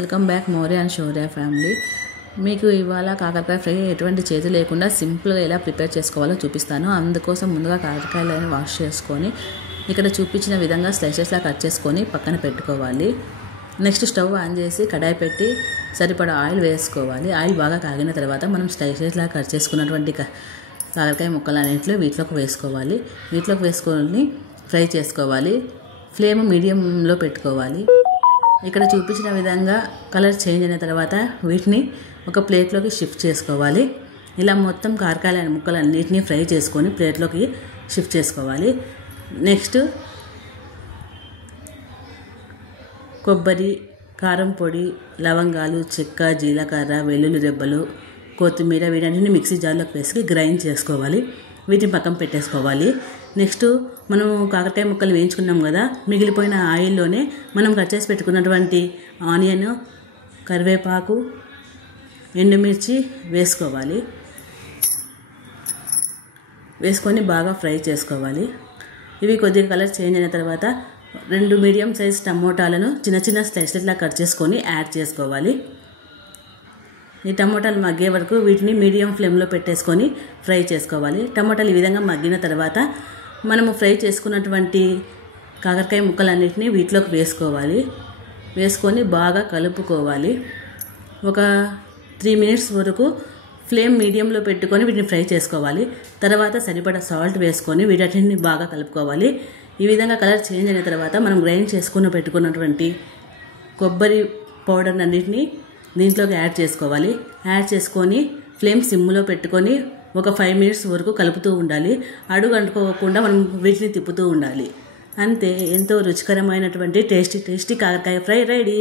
Welcome back Maurya and Shaurya family. మీకు ఇవాళ కాకరకాయ ఫ్రై ఎటువంటి చేతి లేకుండా సింపుల్గా ఎలా ప్రిపేర్ చేసుకోవాలో చూపిస్తాను. అందుకోసం ముందుగా కాకరకాయలను వాష్ చేసుకొని ఇక్కడ చూపించిన విధంగా స్లైసెస్లా కట్ చేసుకొని పక్కన పెట్టుకోవాలి. నెక్స్ట్ స్టవ్ ఆన్ చేసి కడాయి పెట్టి సరిపడా ఆయిల్ వేసుకోవాలి. ఆయిల్ బాగా కాగిన తర్వాత మనం స్లైసెస్లా కట్ చేసుకున్నటువంటి కాకరకాయ ముక్కలన్నింటిలో వీటిలోకి వేసుకోవాలి. వీటిలోకి వేసుకొని ఫ్రై చేసుకోవాలి. ఫ్లేమ్ మీడియంలో పెట్టుకోవాలి. ఇక్కడ చూపించిన విధంగా కలర్ చేంజ్ అయిన తర్వాత వీటిని ఒక ప్లేట్లోకి షిఫ్ట్ చేసుకోవాలి. ఇలా మొత్తం కాకరకాయ ముక్కలన్నిటిని ఫ్రై చేసుకొని ప్లేట్లోకి షిఫ్ట్ చేసుకోవాలి. నెక్స్ట్ కొబ్బరి, కారం పొడి, లవంగాలు, చెక్క, జీలకర్ర, వెల్లుల్లి రెబ్బలు, కొత్తిమీర వీటన్నిటిని మిక్సీ జార్లోకి వేసి గ్రైండ్ చేసుకోవాలి. వీటిని పక్కన పెట్టేసుకోవాలి. నెక్స్ట్ మనం కాకరకాయ ముక్కలు వేయించుకున్నాం కదా, మిగిలిపోయిన ఆయిల్లోనే మనం కట్ చేసి పెట్టుకున్నటువంటి ఆనియన్, కరివేపాకు, ఎండుమిర్చి వేసుకోవాలి. వేసుకొని బాగా ఫ్రై చేసుకోవాలి. ఇవి కొద్దిగా కలర్ చేంజ్ అయిన తర్వాత 2 మీడియం సైజ్ టమోటాలను చిన్న చిన్న స్లైస్లా కట్ చేసుకొని యాడ్ చేసుకోవాలి. ఈ టమోటాలు మగ్గే వరకు వీటిని మీడియం ఫ్లేమ్లో పెట్టేసుకొని ఫ్రై చేసుకోవాలి. టమోటాలు ఈ విధంగా మగ్గిన తర్వాత మనము ఫ్రై చేసుకున్నటువంటి కాకరకాయ ముక్కలన్నిటిని వీటిలోకి వేసుకోవాలి. వేసుకొని బాగా కలుపుకోవాలి. ఒక 3 మినిట్స్ వరకు ఫ్లేమ్ మీడియంలో పెట్టుకొని వీటిని ఫ్రై చేసుకోవాలి. తర్వాత సరిపడా సాల్ట్ వేసుకొని వీటన్నిటిని బాగా కలుపుకోవాలి. ఈ విధంగా కలర్ చేంజ్ అయిన తర్వాత మనం గ్రైండ్ చేసుకుని పెట్టుకున్నటువంటి కొబ్బరి పౌడర్ అన్నిటిని దీంట్లోకి యాడ్ చేసుకోవాలి. యాడ్ చేసుకొని ఫ్లేమ్ సిమ్లో పెట్టుకొని ఒక 5 మినిట్స్ వరకు కలుపుతూ ఉండాలి. అడుగు అంటుకోకుండా మనం వీటిని తిప్పుతూ ఉండాలి. అంతే, ఎంతో రుచికరమైనటువంటి టేస్టీ కాకరకాయ ఫ్రై రెడీ.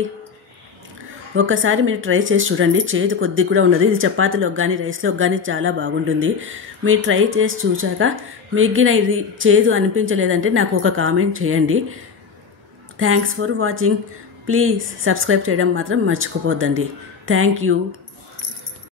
ఒక్కసారి మీరు ట్రై చేసి చూడండి. చేదు కొద్ది కూడా ఉండదు. ఇది చపాతీలోకి కానీ రైస్లోకి కానీ చాలా బాగుంటుంది. మీరు ట్రై చేసి చూశాక మిగిలిన ఇది చేదు అనిపించలేదంటే నాకు ఒక కామెంట్ చేయండి. Thanks for watching. Please subscribe చేయడం మాత్రం మర్చిపోవద్దండి. Thank you.